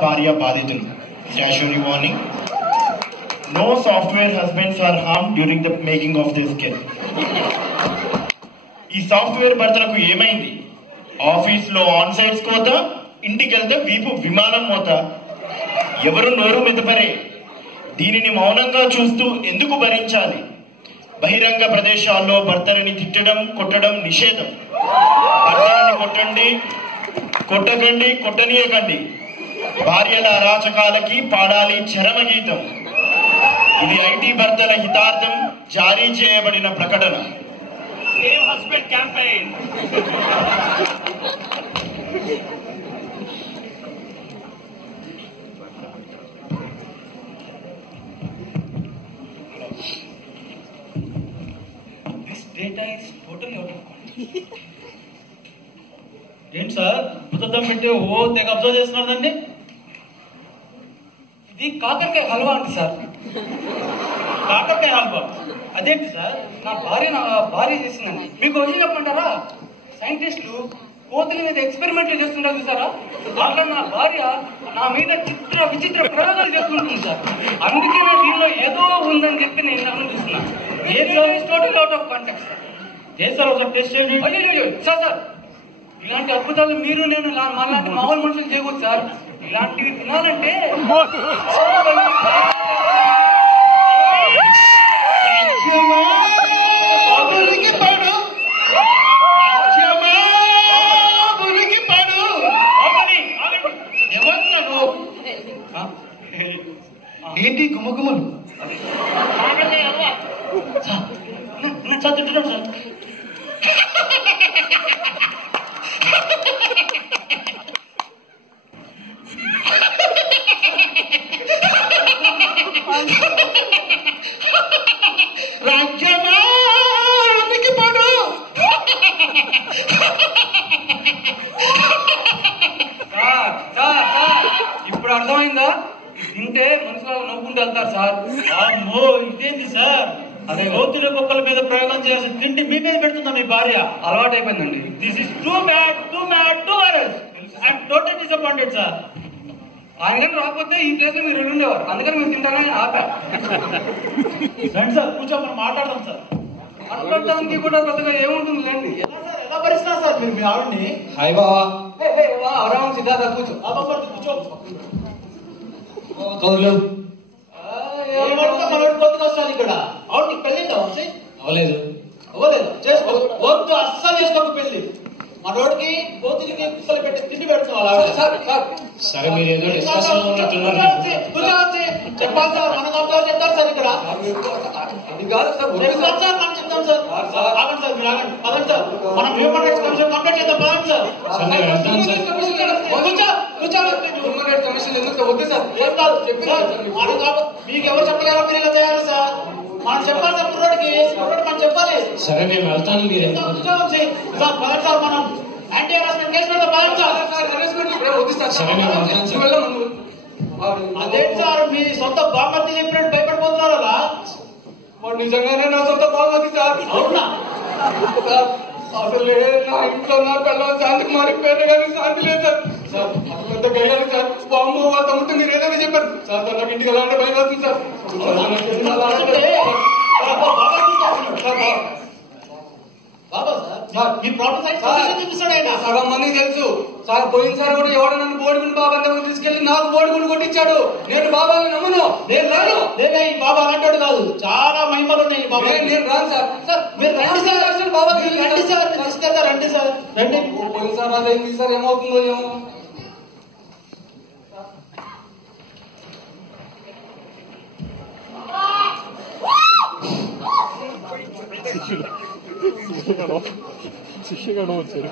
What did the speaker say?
భార్య బాధితులు statuary warning. No software husbands are harmed during the making of this skill. ఈ software భర్తలకు ఏమైంది? ఆఫీస్లో ఆన్ సైట్స్ కోత, ఇంటికెళ్తే వీపు విమానం మోత. ఎవరు నోరు మెదపరే. దీనిని మౌనంగా చూస్తూ ఎందుకు భరించాలి? బహిరంగ ప్రదేశాల్లో భర్తలని తిట్టడం, కొట్టడం నిషేధం. భర్తలని కొట్టండి, కొట్టకండి, కొట్టనీయకండి. భార్యల అరాచకాలకి పాడాలి చరమగీతం. ఇది ఐటీ భర్తల హితార్థం జారీ చేయబడిన ప్రకటన. Save husband campaign. This data is totally out of context. ఏంటి సార్ భూతద్దం పెట్టి తెగ అబ్జర్వ్ చేస్తున్నారండి? ఇది కాకరకాయ హల్వా అండి సార్. కాకరకాయ హల్వా అదేంటి సార్? నా భార్య చేసిందండి. మీకు వచ్చి చెప్పమంటారా? సైంటిస్టులు కోతుల మీద ఎక్స్పెరిమెంట్లు చేస్తుంటారు చూసారా? దాంట్లో నా భార్య నా మీద విచిత్ర ప్రయోగాలు చేస్తుంటుంది సార్. అందుకే నా దీనిలో ఏదో ఉందని చెప్పి నేను అనుకుంటున్నాను. Total out of contact sir. A sir ఒకసారి టెస్ట్ చేయండి. అయ్యో సార్ సార్, ఇలాంటి అద్భుతాలు మీరు నేను మాలాంటి మామూలు మనుషులు చేయకూడదు సార్. ఇలాంటివి తినాలంటే ఏంటి గుమగుమలు? చదువుతున్నాం సార్. ఇప్పుడు అర్థమైందా? తింటే మనుషులు నవ్వుకుంటూ వెళ్తారు సార్. అమ్మో ఇదేంటి సార్? అదే గౌతుల కుక్కల మీద ప్రయోగం చేయాల్సి తిండి మీ మీద పెడుతుందా మీ భార్య? అలవాటు అయిపోయిందండి. This is too bad, too worse. I'm total disappointed sir. ఆయన రాకపోతే ఈ ప్లేస్ లో మీరు ఉండేవారు. అందుకని మీరు తింటారని ఆపా. రండి సార్ కూర్చో, మనం మాట్లాడదాం సార్. మాట్లాడడానికి కూడా పెద్దగా ఏముంటుంది లేండి. ఎలా భరిస్తున్నారు సార్ మీరు మీ ఆవిడ్ని? హాయ్ బావా. ఆరామ్ సిద్ధార్థ కూర్చో. కూర్చో. చదువులేదు కొత్తగా వస్తాను ఇక్కడ. అవును నీకు పెళ్ళిందా? అవ్వలేదు. చేసుకో. వద్దు, అస్సలు చేసుకోకు పెళ్లి. మనోడికి కోతులకి కుక్కలు పెట్టి తిండి పెడుతున్నాం. సరే మీరు ఏదో డిస్కషన్ లో ఉన్నట్టున్నారు. చెప్పాలి సార్, మనకు అర్థాలు చెప్తారు సార్ ఇక్కడ. సార్ మనం చెప్తాం సార్. ఆగండి సార్, మీరు ఆగండి. పదండి సార్, మనం హ్యూమన్ రైట్స్ కమిషన్ కంప్లీట్ చేద్దాం. పదండి సార్. మీకు ఎవరు చెప్పలేరు, మీరు ఇలా తయారు సార్. మనం చెప్పాలి సార్, కుర్రోడికి మనం చెప్పాలి. సరే నేను వెళ్తాను. మీరు సార్ పదండి సార్, మనం యాంటీ హెరాస్మెంట్ కేసు పెడతాం. పదండి సార్. అదేంటి సార్, మీ సొంత బామర్తి చెప్పినట్టు భయపడిపోతున్నారు అలా? నిజంగానే నా సొంత బాగుంది సార్. అవునా? అసలు నా ఇంట్లో నా పిల్లలు శాంతికి మారిపోయారు కానీ శాంతి లేదు సార్. సార్ పెద్ద గయ్యాలి సార్. బాంబు వాళ్ళ తమ్ముంటే మీరు ఏదైనా చెప్పారు సార్. సార్ నాకు ఇంటికి వెళ్ళాలంటే భయం వస్తుంది సార్. సగం మంది తెలుసు సార్. పోయినసారి కూడా ఎవడో నన్ను బోడిగుండు బాబా దగ్గర తీసుకెళ్లి నాకు బోడిగుండు కొట్టించాడు. నేను బాబాని నమ్మను. నేను రాను. నేనే ఈ బాబా అలాంటి కాదు, చాలా మహిమలు ఉన్నాయి బాబా. నేను రాను సార్. సార్ మీరు రండి సార్. బాబా రండి సార్, తీసుకెళ్తా. రండి సార్, రండి. పోయినసారి అదైంది సార్, ఏమవుతుందో ఏమో. శిష్యగా వచ్చారు.